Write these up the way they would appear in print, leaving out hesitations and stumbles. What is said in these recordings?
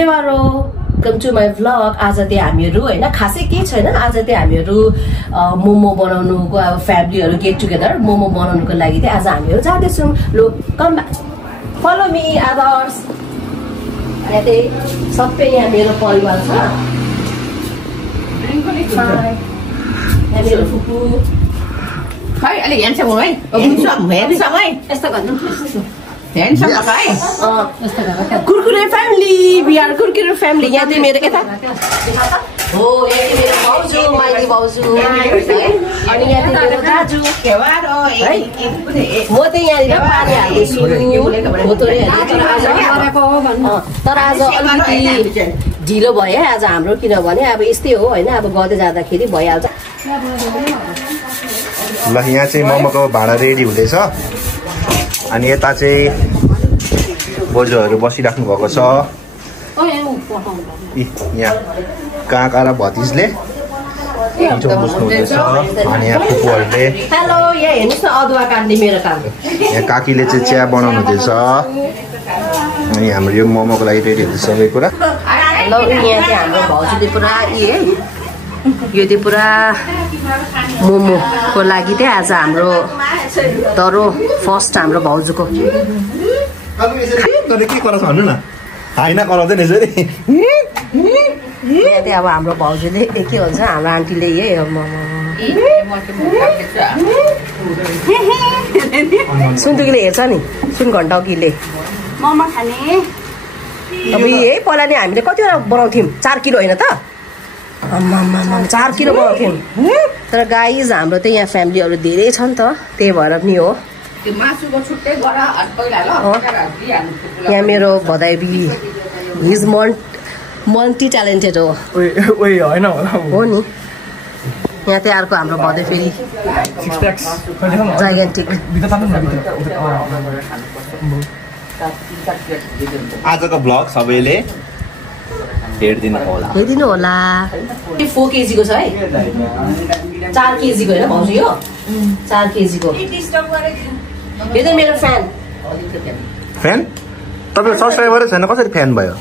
Welcome to my vlog. आज चाहिँ हामीहरू हैन खासै केही छैन, आज चाहिँ हामीहरू मोमो बनाउनुको अब फ्यामिलीहरू गेट टुगेदर मोमो बनाउनुको लागि चाहिँ आज हामीहरू जाँदैछौँ। लो कम फलो मी अदर्स। यहाँ चाहिँ सबै यहाँ मेरो परिवार छ। यहाँ मेरो फुपू खै अलि ह्यान्डसम हो है, ह्यान्डसम है, यस्तो गर्नु ह्यान्डसम है। Kurkure family, we are Kurkure family. यहाँ चाहिँ मेरो यता हो, यहाँ चाहिँ मेरो भाउजू, माइली भाउजू, अनि यहाँ चाहिँ मेरो दाजु। म चाहिँ यहाँनिर पानी हाल्दैछु, तर आज अलिकति ढिलो भयो आज हाम्रो, किनभने अब यस्तै हो होइन, अब गर्दै जाँदाखेरि भइहाल्छ। ल यहाँ चाहिँ मोमोको भाँडा रेडी हुँदैछ, अनि यता चाहिँ बोजूहरू बसिराख्नु भएको छ। यहाँ काका र भतिजले मिठो बुझ्नु हुँदैछ, अनि यहाँ फुपूहरूले, हेलो यहाँ हेर्नुहोस् न अदुवा काट्ने मेरो काम। यहाँ काकीले चाहिँ चिया बनाउनु हुँदैछ, अनि हाम्रो यो मोमोको लागि रेडी हुँदैछ सबै कुरा। हेलो यहाँ चाहिँ हाम्रो भाउजूले पुरा यो चाहिँ पुरा मोमोको लागि चाहिँ आज हाम्रो तरो फर्स्ट हाम्रो भाउजूको। के गराउँछ भन्नु न, होइन कराउँदैन यसरी। यहाँ चाहिँ अब हाम्रो भाउजूले के भन्छ, हाम्रो आन्टीले सुन्तुकीले हेर्छ नि, सुन घन्टाउकीले मोमो खाने। अब यही पहिला नि हामीले कतिवटा बनाउँथ्यौँ, 4 किलो होइन त, 4 किलो बनाउँथ्यौँ। तर गाइज हाम्रो त यहाँ फ्यामिलीहरू धेरै छ नि त, त्यही भएर पनि हो। यहाँ मेरो भदाइबी हिज मल्टी ट्यालेन्टेड हो हो नि। यहाँ चाहिँ अर्को हाम्रो भदै फेरि जाइगेन्टिक। आजको ब्लग सबैले हेरिदिनु होला। 4 केजीको छ है, 4 केजीको होइन भाउजू, यो 4 केजीको। यो चाहिँ मेरो फ्यान। तपाईँ सब्सक्राइबरै छैन, कसरी फ्यान भयो?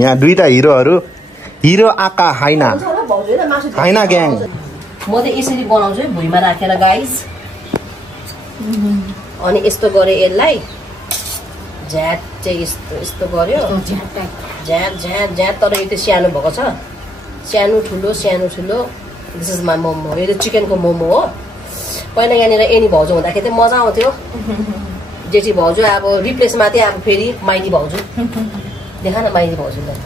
यहाँ दुईटा हिरोहरू, हिरो आका हाइना ग्याङ। म चाहिँ यसरी बनाउँछु भुइँमा राखेर गाइस, अनि यस्तो गरे यसलाई झ्याट चाहिँ यस्तो गर्यो, झ्याट झ्याट झ्याट। तर यो चाहिँ सानो भएको छ, सानो ठुलो। This is my momo. यो चाहिँ चिकनको मोमो हो। पहिला यहाँनिर एनी भाउजू हुँदाखेरि चाहिँ मजा आउँथ्यो। जेठी भाउजू अब रिप्लेसमा चाहिँ अब फेरि माइली भाउजू। देखा न माइली भाउजूलाई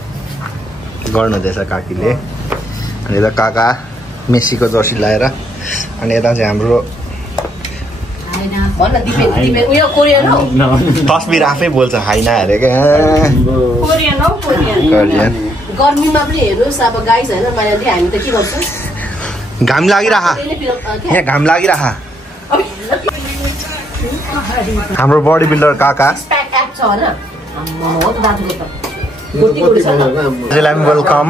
गर्नुहुँदैछ काकीले, अनि यता काका मेसीको जर्सी लगाएर, अनि यता चाहिँ हाम्रो तस्बिर आफै बोल्छ, हाइना हेरे क्या। गर्मीमा पनि हेर्नुहोस् अब गाइस होइन, माइली हामी त के गर्छौँ, घाम लागिरह, यहाँ घाम लागिरह। हाम्रो बडी बिल्डर काका वेलकम।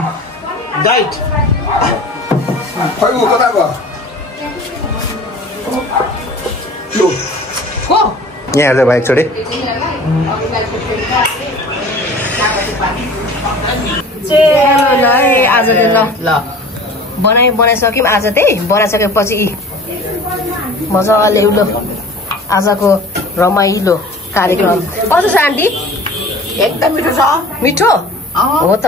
यहाँ हेर्दै भयो एकचोटि। आज ल बनाइसक्यौँ। आज त्यही बनाइसकेपछि मजाले उलो आजको रमाइलो कार्यक्रम कस्तो छ आन्टी? एकदम मिठो छ। मिठो हो त।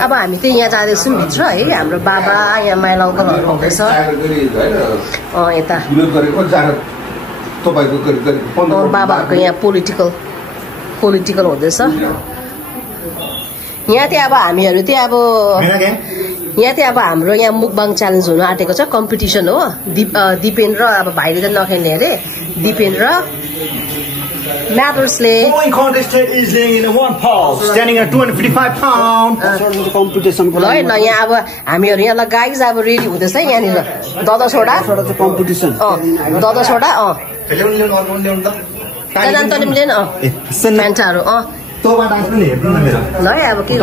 अब हामी चाहिँ यहाँ जाँदैछौँ भित्र है, हाम्रो बाबा यहाँ माइला अङ्कलहरू हुँदैछ यता। बाबाहरूको यहाँ पोलिटिकल हुँदैछ। यहाँ चाहिँ अब हामीहरू चाहिँ अब यहाँ चाहिँ अब हाम्रो यहाँ मुकबाङ च्यालेन्ज हुनु आँटेको छ, कम्पिटिसन हो। दिपेन र अब भाइले त नखेल्ने अरे, दिपेन र म्याटर्सले ल यहाँ अब हामीहरू यहाँ ल गाइज अब रेडी हुँदैछ यहाँनिर 10वटा कम्पिटिसन, 10वटा म्यान्टाहरू ल अब के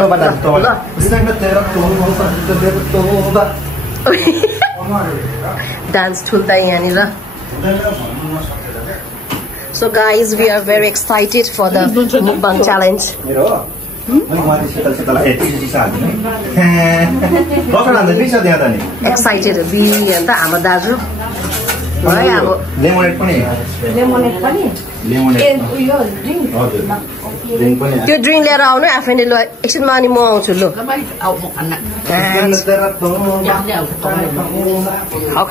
डान्स ठुल्दा यहाँनिर So guys, we are very excited for the mukbang challenge. Excited be and हाम्रो दाजु है अब लेमोनेड पनि त्यो ड्रिङ्क लिएर आउनु आफैले ल एकछिनमा अनि म आउँछु ल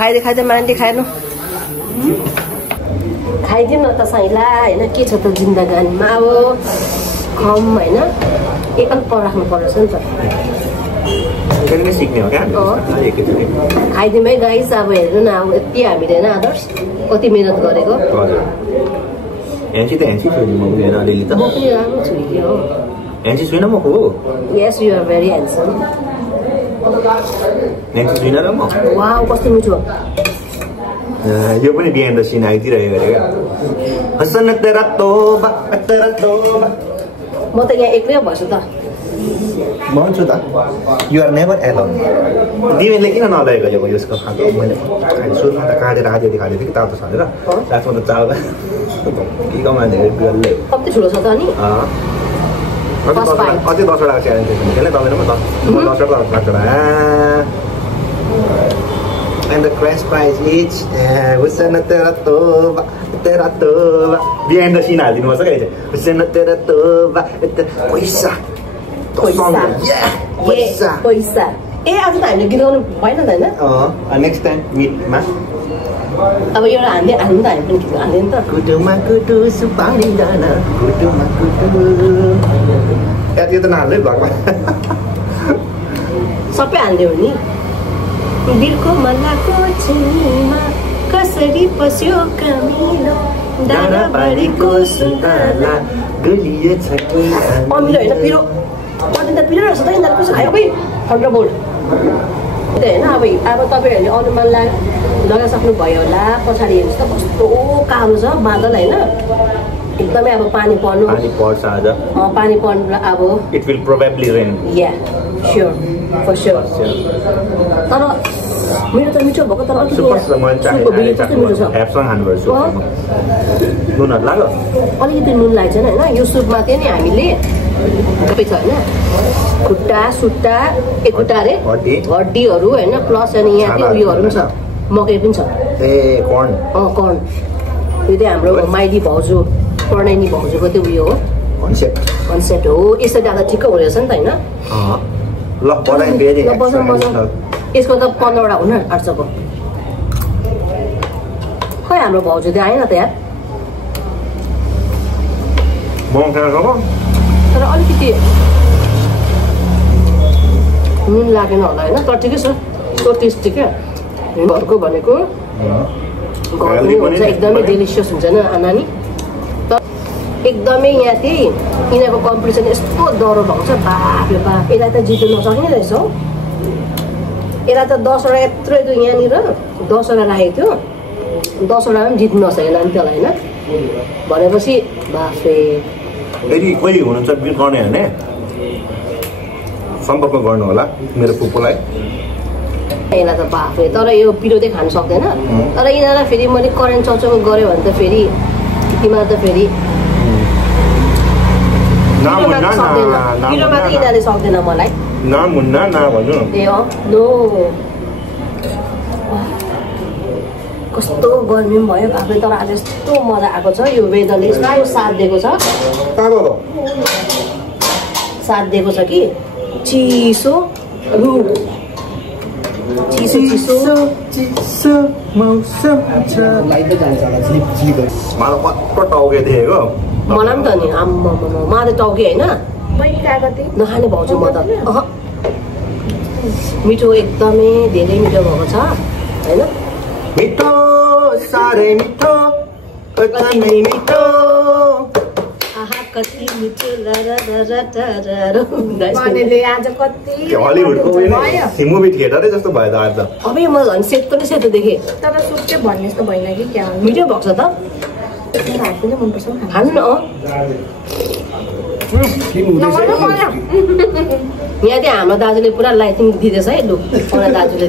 खाइदे मान्छे खाएन खाइदिउँ न त साइला होइन के छ त जिन्दगानीमा अब कम होइन एकल राख्नु पर्छ नि त खाइदिउँ है गाइस अब हेर्नु न अब यति हामीले होइन आदर्श कति मिहिनेत गरेको Yes, you are very handsome. Wow, कस्तो मिठो यो पनि बिहान सिन आइदिरहेको अरे म त यहाँ एक्लै भएछु त म भन्छु त यु आर नेभर एलोन दिनेले किन नलगेको यो यसको खाएको मैले सुरुमा त काटेर आधी खाँदै थिएँ कि तातो छलेर लास्टमा त चाल के कमाले कति ठुलो छ त अनि अझै 10 वटा च्यालेन्ज थियो त्यसले तपाईँले 10 वटा लाग्छ And the cash prize is Hussein tera toba behind the scene हाल्दिनु पर्छ के Hussein tera toba पैसा पैसा ए आज त हामीले गीत गाउनु भएन त हैन नेक्स्ट टाइम मिटमा अब एउटा हाल्नु त हामी पनि गीत हाल्ने नि त कुटुमा कुटु सुपारी दाना कुटुमा कुटु यो त नहाल्दै भगवान सबै हाल्दियो नि दिलको मल्लाको चिनीमा कसरी पस्यो कमिलो दाना बारीको सुन्तला गलिएछ कि अमिलो हैन पिरो त पिरो रहेछ त यिनीहरू कसो खायो भाइ 100 बोल्ट त्यही होइन अब तपाईँहरूले अनुमान लगाइसक्नु भयो होला पछाडि हेर्नुहोस् त कस्तो कालो छ बादल होइन एकदमै अब पानी पर्छ आज पानी पर्नु अब इट विल प्रोबेबली रेन या स्योर फर स्योर तर मेरो त मिठो भएको तर अलिकति नुन लाग्छ होइन यो सुपमा चाहिँ नि हामीले सबै छ होइन खुट्टा सुट्टा खुट्टा अरे हड्डीहरू होइन प्लस अनि यहाँ चाहिँ उयोहरू पनि छ मकै पनि छ कर्न यो चाहिँ हाम्रो माइली भाउजू प्रणयनी भाउजूको त्यो उयो हो कन्सेप्ट हो यसो जाँदा ठिक्क हुँदैछ नि त होइन यसको त 15 वटा हुन आँट्छ पो खै हाम्रो भाउजू त आएन त यार तर अलिकति नुन लागेन होला होइन तर ठिकै छ त्यो टेस्टी क्या घरको भनेको घरमै हुन्छ एकदमै डेलिसियस हुन्छ नि नानी तर एकदमै यहाँ त्यही यिनीहरूको कम्पिटिसन यस्तो डह्रो भएको छ बाफले बाफ यसलाई त जित्नु नसक्ने रहेछ हौ यसलाई त 10 वटा यत्रो यहाँनिर 10 वटा राखेको थियो 10 वटा पनि जित्नु नसकेला नि त्यसलाई होइन भनेपछि बाफे यदि कोही हुनुहुन्छ बिल गर्ने भने सम्पर्क गर्नु होला मेरो पुपुलाई यसलाई त बाफे तर यो पिरो चाहिँ खानु सक्दैन तर यिनीहरूलाई फेरि मैले करेन्ट चौचौको गऱ्यो भने त फेरि तिमीलाई त फेरि पिरोमा त यिनीहरूले सक्दैन मलाई ए नो कस्तो गर्मी पनि भयो बाफे तर आज यस्तो मजा आएको छ यो वेदरले यस्तो साथ दिएको छ कि चिसो मलाई पनि त नि मलाई त टाउके होइन नखाने भाउजू म त मिठो एकदमै धेरै मिठो भएको छ होइन मिठो साह्रै मिठो एकदमै मिठो आहा कति मिठो हलिउडको मुभी थिएटरै जस्तो भयो त आज अब म झन् सेट पनि सेतो देखेँ तर सुप चाहिँ भन्ने जस्तो भएन कि क्या मिठो भएको छ त मनपर्छ खानु न यहाँ चाहिँ हाम्रो दाजुले पुरा लाइटिङ दिँदैछ है लु दाजुले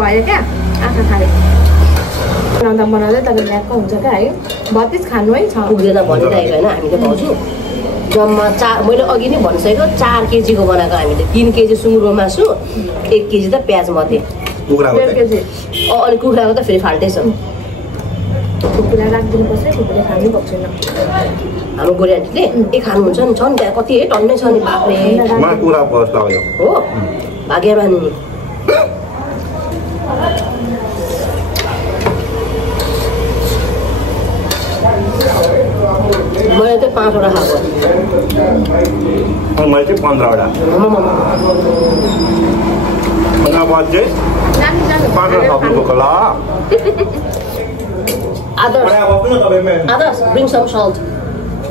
भयो क्या आँखा खाले बनाउँदै तपाईँ ल्याएको हुन्छ क्या है 32 खानु है छ पुग्दैन भनिरहेको होइन हामीले भाउजू जम्मा 4 मैले अघि नै भनिसकेको 4 केजीको बनाएको हामीले 3 केजी सुँगुरको मासु 1 केजी त प्याज मात्रै कुखुराको 1.5 केजी अनि कुखुराको त फेरि फाल्टै छ कुखुरा राखिदिनुपर्छ कुखुरा खानै भएको छैन हाम्रो गोरी आन्टीले ए खानुहुन्छ नि छ नि त्यहाँ कति टन्नै छ नि बाफ्रे मलाई कुरा बस लाग्यो हो भाग्यमानी नि मैले चाहिँ 5 वटा खाएको मैले चाहिँ 15 वटा बाद चाहिँ 5 वटा थप्नु होला Others, bring some salt.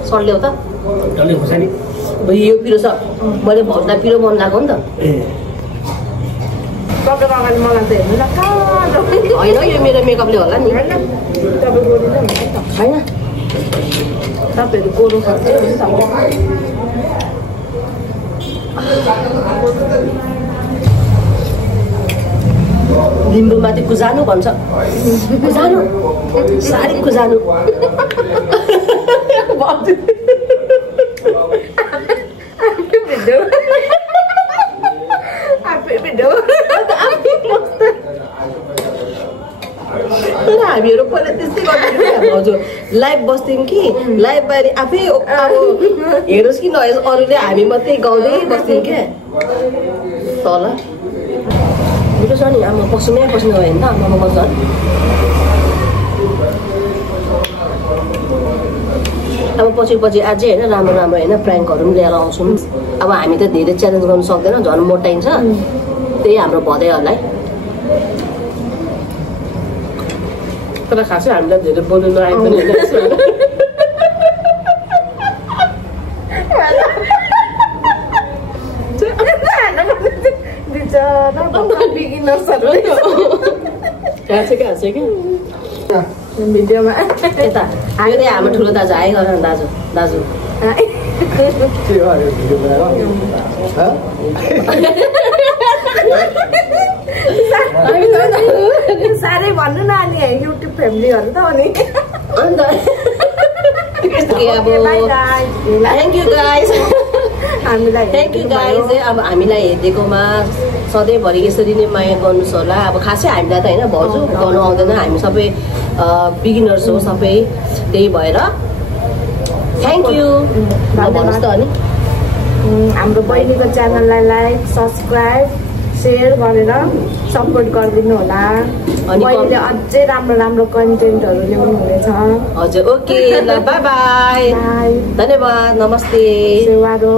Salt ल्याउ त यो पिरो छ मैले भाउजूलाई पिरो मन लाग्यो नि त तपाईँ अगाडि मलाई त हेर्नु न होइन यो मेरो मेकअपले होला नि तपाईँ गोरी नै हुन्छ त होइन तपाईँहरू गोरो खान्छ लिम्बूमाथि कुजानु भन्छ कुजानु साह्रै कुजानु हामीहरू पहिला त्यस्तै गर्थ्यौँ हजुर लाइभ बस्थ्यौँ कि लाइभ बाहिर आफै अब हेरोस् कि नहेरोस् अरूले हामी मात्रै गाउँदै बस्थ्यौँ क्या तल मिठो छ नि आमा पसिनै पसिना भयो नि त आमामा बस्छ अब पछि पछि अझै होइन राम्रो राम्रो होइन प्र्याङ्कहरू पनि लिएर आउँछौँ अब हामी त धेरै च्यालेन्ज गर्नु सक्दैन झन् मोटाइन्छ त्यही हाम्रो भदैहरूलाई तर खासै हामीलाई धेरै बोल्नु नआए पनि भिडियोमा यता यो चाहिँ हाम्रो ठुलो दाजु आइ गर दाजु दाजु साह्रै भन्नु न अनि युट्युब फ्यामिलीहरू त अनि अन्त अब थ्याङ्क यू गाइस हामीलाई थ्याङ्क यू गाइस अब हामीलाई हेरिदिएकोमा सधैँभरि यसरी नै माया गर्नुहोस् होला अब खासै हामीलाई त होइन भाउजू गर्नु आउँदैन हामी सबै बिगिनर्स हो सबै त्यही भएर थ्याङ्क यू भन्नुहोस् त अनि हाम्रो बहिनीको च्यानललाई लाइक सब्सक्राइब सेयर गरेर सपोर्ट गरिदिनु होला अनि बहिनीले अझै राम्रो राम्रो कन्टेन्टहरू ल्याउनु हुनेछ हजुर ओके ल बाई बाई धन्यवाद नमस्ते सेवारो